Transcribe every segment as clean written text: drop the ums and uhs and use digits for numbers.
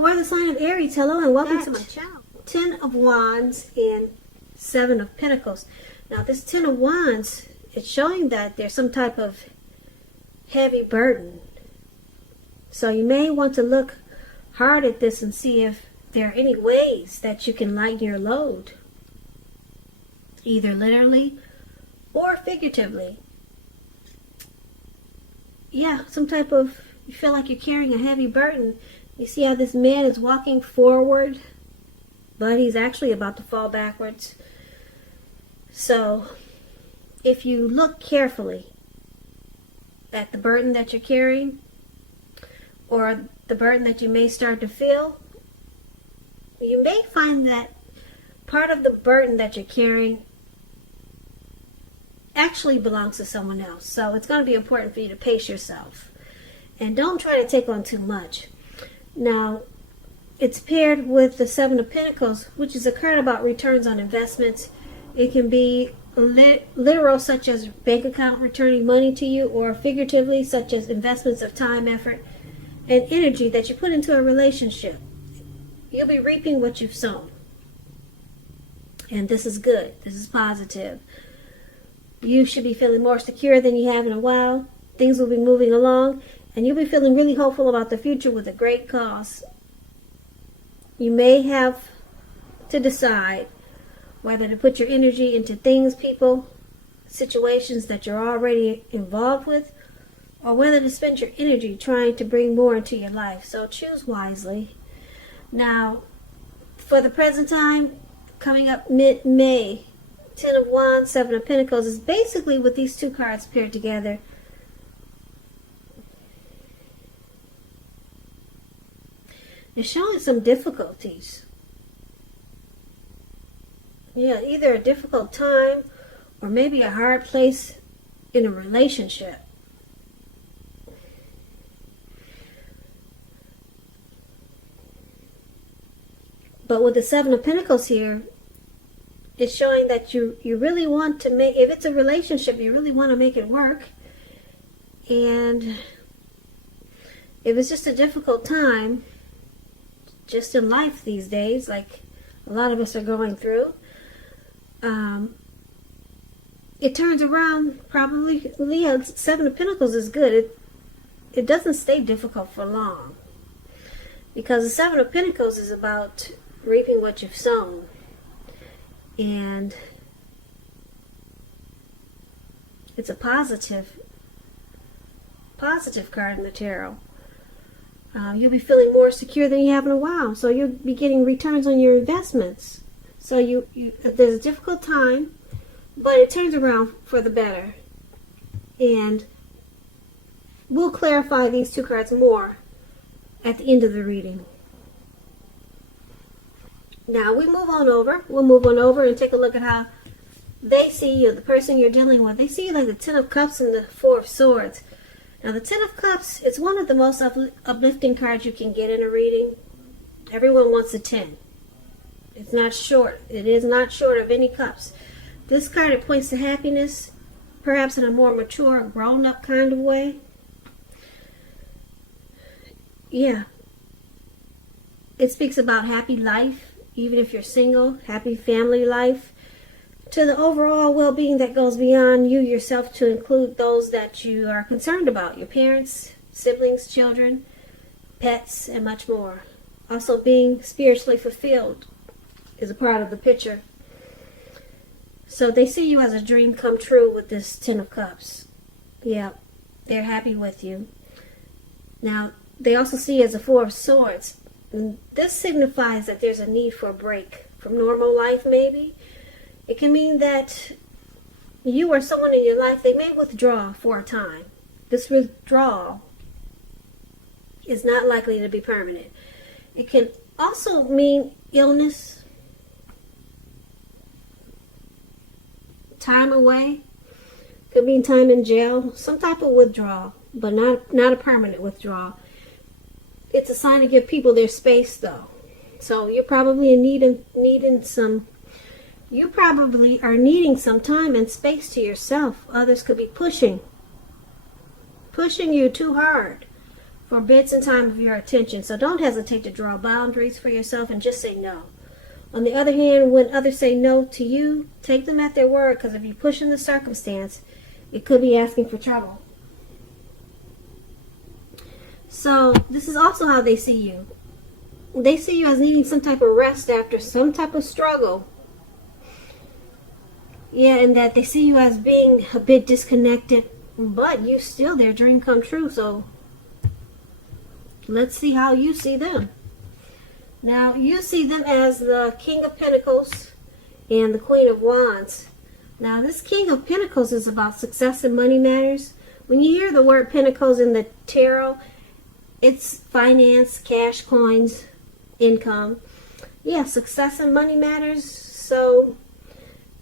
For the sign of Aries, hello and welcome to my channel. 10 of Wands and 7 of Pentacles. Now this 10 of Wands, it's showing that there's some type of heavy burden. So you may want to look hard at this and see if there are any ways that you can lighten your load. Either literally or figuratively. Yeah, some type of, you feel like you're carrying a heavy burden. You see how this man is walking forward, but he's actually about to fall backwards. So, if you look carefully at the burden that you're carrying, or the burden that you may start to feel, you may find that part of the burden that you're carrying actually belongs to someone else. So it's going to be important for you to pace yourself. And don't try to take on too much. Now, it's paired with the 7 of Pentacles, which is a card about returns on investments. It can be literal, such as bank account returning money to you, or figuratively, such as investments of time, effort, and energy that you put into a relationship. You'll be reaping what you've sown. And this is good. This is positive. You should be feeling more secure than you have in a while. Things will be moving along. And you'll be feeling really hopeful about the future with a great cause. You may have to decide whether to put your energy into things, people, situations that you're already involved with, or whether to spend your energy trying to bring more into your life. So choose wisely. Now, for the present time, coming up mid-May, 10 of Wands, 7 of Pentacles is basically with these two cards paired together. It's showing some difficulties. Yeah, either a difficult time or maybe a hard place in a relationship. But with the 7 of Pentacles here, it's showing that you really want to make, if it's a relationship, you really want to make it work. And if it's just a difficult time, just in life these days, like a lot of us are going through, it turns around probably. Yeah, 7 of Pentacles is good. It doesn't stay difficult for long, because the 7 of Pentacles is about reaping what you've sown. And it's a positive card in the tarot. You'll be feeling more secure than you have in a while. So you'll be getting returns on your investments. So there's a difficult time, but it turns around for the better. And we'll clarify these two cards more at the end of the reading. Now we'll move on over and take a look at how they see you, the person you're dealing with. They see you like the 10 of Cups and the 4 of Swords. Now the 10 of Cups, it's one of the most uplifting cards you can get in a reading. Everyone wants a 10. It's not short. It is not short of any cups. This card, it points to happiness, perhaps in a more mature, grown-up kind of way. Yeah. It speaks about happy life, even if you're single, happy family life, to the overall well-being that goes beyond you yourself, to include those that you are concerned about, your parents, siblings, children, pets, and much more. Also, being spiritually fulfilled is a part of the picture. So they see you as a dream come true with this 10 of Cups. Yeah, they're happy with you. Now, they also see you as a 4 of Swords. And this signifies that there's a need for a break from normal life, maybe. It can mean that you or someone in your life, they may withdraw for a time. This withdrawal is not likely to be permanent. It can also mean illness, time away. Could mean time in jail, some type of withdrawal, but not a permanent withdrawal. It's a sign to give people their space, though. So you're probably needing some. You probably are needing some time and space to yourself. Others could be pushing you too hard for bits and time of your attention. So don't hesitate to draw boundaries for yourself and just say no. On the other hand, when others say no to you, take them at their word, because if you push in the circumstance, it could be asking for trouble. So this is also how they see you. They see you as needing some type of rest after some type of struggle. Yeah, and that they see you as being a bit disconnected, but you still their dream come true. So let's see how you see them. Now, you see them as the King of Pentacles and the Queen of Wands. Now, this King of Pentacles is about success and money matters. When you hear the word Pentacles in the tarot, it's finance, cash, coins, income. Yeah, success and money matters. So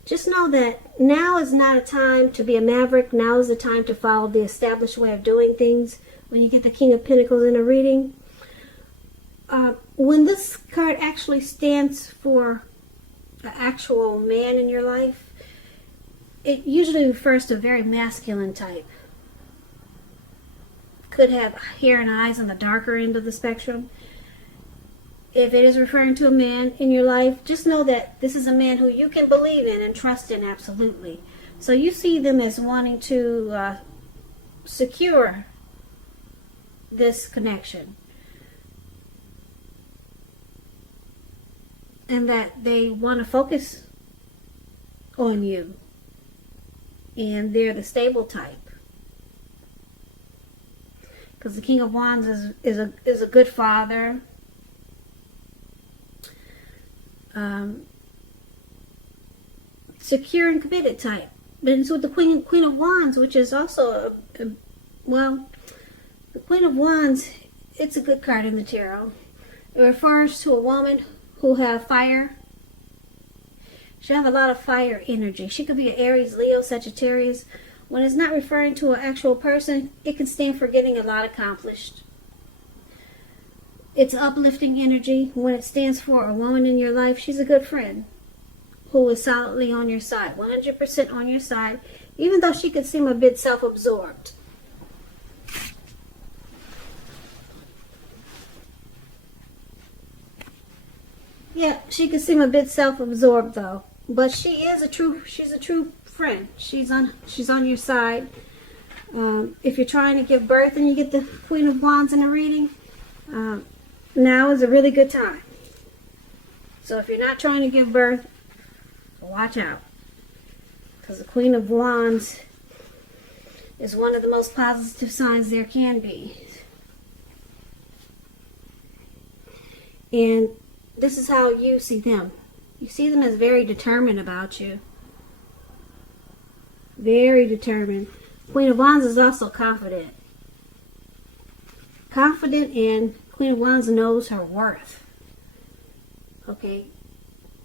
just know that now is not a time to be a maverick. Now is the time to follow the established way of doing things. When you get the King of Pentacles in a reading, when this card actually stands for an actual man in your life, it usually refers to a very masculine type. Could have hair and eyes on the darker end of the spectrum. If it is referring to a man in your life, just know that this is a man who you can believe in and trust in absolutely. So you see them as wanting to secure this connection. And that they want to focus on you. And they're the stable type. Because the King of Wands is a good father. Secure and committed type. But it's with the Queen of Wands, which is also well, the Queen of Wands, it's a good card in the tarot. It refers to a woman who have fire. She have a lot of fire energy. She could be an Aries, Leo, Sagittarius. When it's not referring to an actual person, it can stand for getting a lot accomplished. It's uplifting energy. When it stands for a woman in your life, she's a good friend who is solidly on your side, 100% on your side, even though she could seem a bit self-absorbed. Yeah, she could seem a bit self-absorbed though, but she's a true friend. She's on your side. If you're trying to give birth and you get the Queen of Wands in a reading, now is a really good time. So if you're not trying to give birth, watch out, because the Queen of Wands is one of the most positive signs there can be. And this is how you see them. You see them as very determined about you. Very determined. Queen of Wands is also confident. Confident, and Queen of Wands knows her worth. Okay.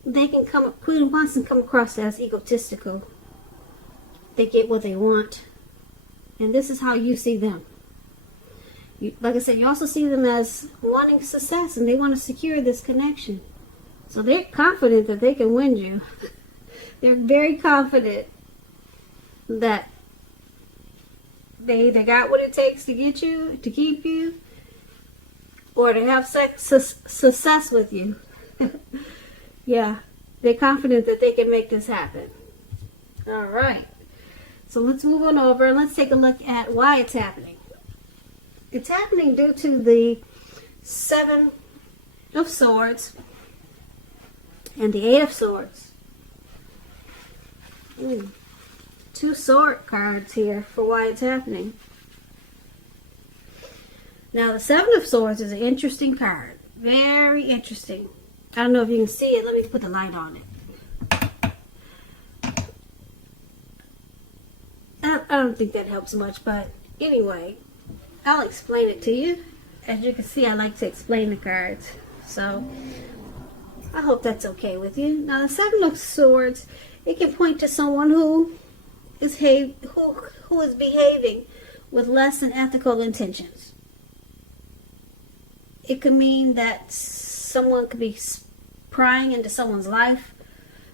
Queen of Wands can come across as egotistical. They get what they want. And this is how you see them. Like I said, you also see them as wanting success, and they want to secure this connection. So they're confident that they can win you. They're very confident that they either got what it takes to get you, to keep you, or to have success with you. Yeah, they're confident that they can make this happen. All right. So let's move on over and let's take a look at why it's happening. It's happening due to the Seven of Swords and the Eight of Swords. Two sword cards here for why it's happening. Now, the Seven of Swords is an interesting card. Very interesting. I don't know if you can see it. Let me put the light on it. I don't think that helps much, but anyway, I'll explain it to you. As you can see, I like to explain the cards. So, I hope that's okay with you. Now, the Seven of Swords, it can point to someone who is behaving with less than ethical intentions. It could mean that someone could be prying into someone's life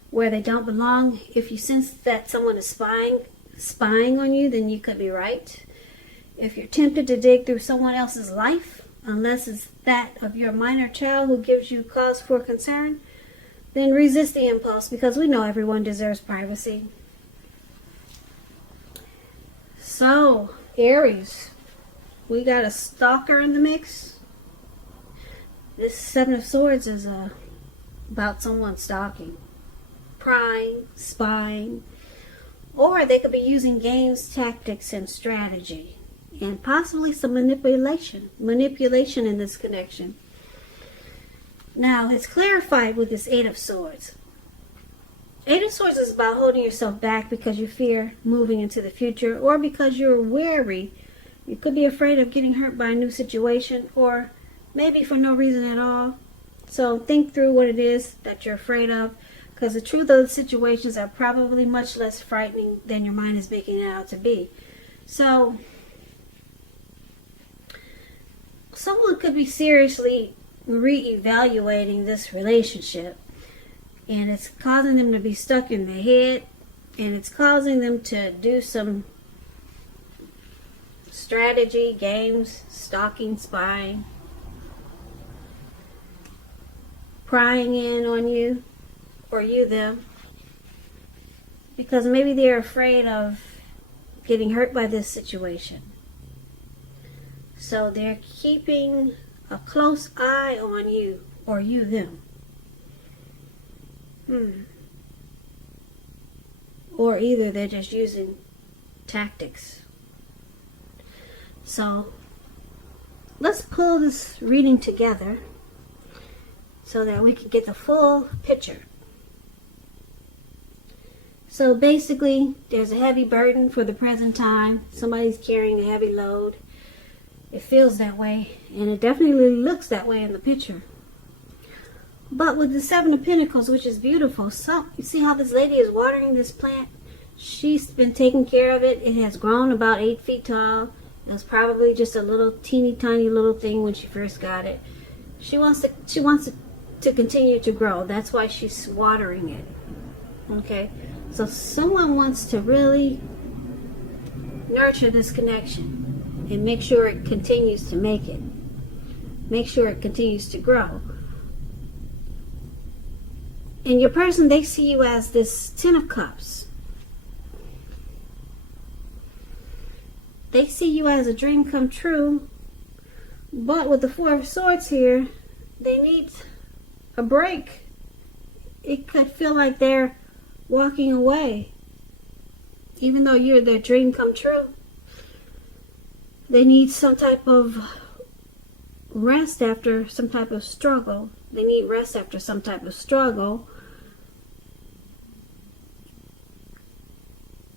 where they don't belong. If you sense that someone is spying on you, then you could be right. If you're tempted to dig through someone else's life, unless it's that of your minor child who gives you cause for concern, then resist the impulse, because we know everyone deserves privacy. So, Aries, we got a stalker in the mix. This Seven of Swords is about someone stalking, prying, spying, or they could be using games, tactics, and strategy, and possibly some manipulation in this connection. Now, it's clarified with this Eight of Swords. Eight of Swords is about holding yourself back because you fear moving into the future, or because you're wary. You could be afraid of getting hurt by a new situation, or maybe for no reason at all. So think through what it is that you're afraid of, because the truth of the situations are probably much less frightening than your mind is making it out to be. So someone could be seriously reevaluating this relationship, and it's causing them to be stuck in their head, and it's causing them to do some strategy, games, stalking, spying, prying in on you, or you them, because maybe they're afraid of getting hurt by this situation. So they're keeping a close eye on you, or you them. Or either they're just using tactics. So let's pull this reading together so that we can get the full picture. So basically, there's a heavy burden for the present time. Somebody's carrying a heavy load. It feels that way, and it definitely looks that way in the picture. But with the Seven of Pentacles, which is beautiful, so you see how this lady is watering this plant? She's been taking care of it. It has grown about 8 feet tall. It was probably just a little teeny tiny little thing when she first got it. She wants it to continue to grow. That's why she's watering it. Okay? So someone wants to really nurture this connection and make sure it continues to make sure it continues to grow. And your person, they see you as this Ten of Cups. They see you as a dream come true. But with the Four of Swords here, they need a break. It could feel like they're walking away, even though you're their dream come true. They need some type of rest after some type of struggle. They need rest after some type of struggle.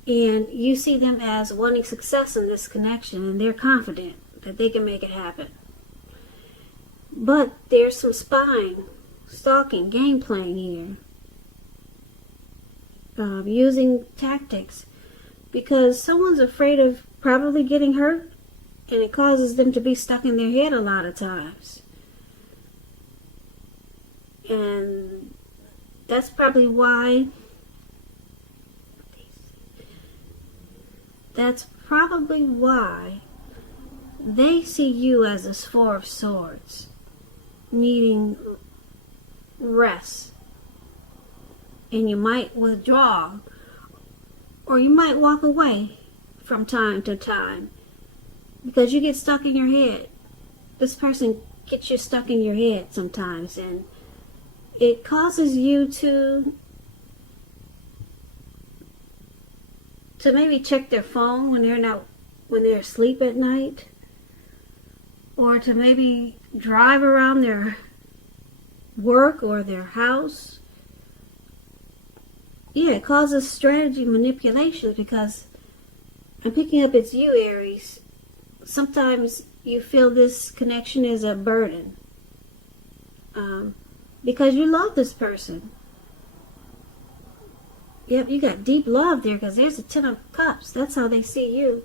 And you see them as wanting success in this connection, and they're confident that they can make it happen. But there's some spying, stalking, game playing here. Using tactics, because someone's afraid of probably getting hurt, and it causes them to be stuck in their head a lot of times. And that's probably why they see you as this Four of Swords, needing rest. And you might withdraw, or you might walk away from time to time, because you get stuck in your head. This person gets you stuck in your head sometimes, and it causes you to maybe check their phone when they're asleep at night, or to maybe drive around their work or their house. Yeah, it causes strategy manipulation, because I'm picking up it's you, Aries. Sometimes you feel this connection is a burden, because you love this person. Yep, you got deep love there, because there's a Ten of Cups. That's how they see you.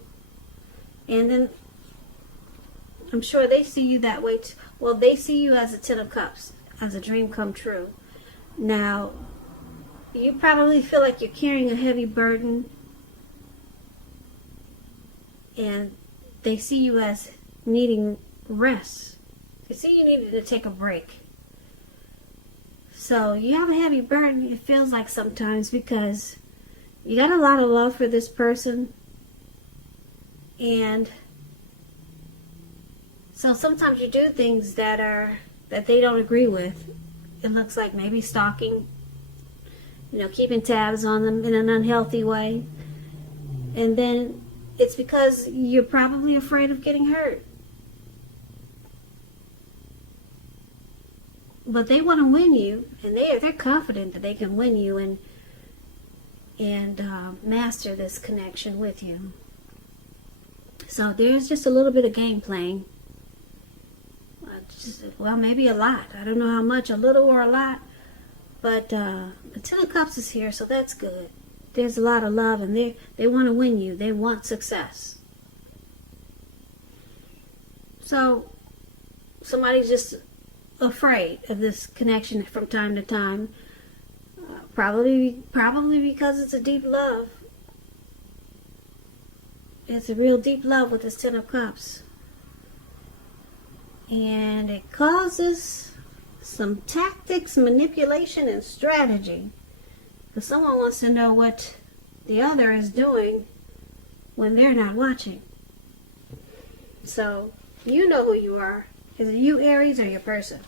And then I'm sure they see you that way too. Well, they see you as a Ten of Cups, as a dream come true. Now, you probably feel like you're carrying a heavy burden, and they see you as needing rest. They see you needed to take a break. So you have a heavy burden, it feels like sometimes, because you got a lot of love for this person. And so sometimes you do things that they don't agree with. It looks like maybe stalking, keeping tabs on them in an unhealthy way. And then it's because you're probably afraid of getting hurt. But they want to win you, and they're confident that they can win you and master this connection with you. So there's just a little bit of game playing. Maybe a lot. I don't know how much, a little or a lot. But the Ten of Cups is here, so that's good. There's a lot of love, and they want to win you. They want success. So somebody's just afraid of this connection from time to time. Probably because it's a deep love. It's a real deep love with this Ten of Cups. And it causes some tactics, manipulation, and strategy. Because someone wants to know what the other is doing when they're not watching. So, you know who you are. Is it you, Aries, or your person?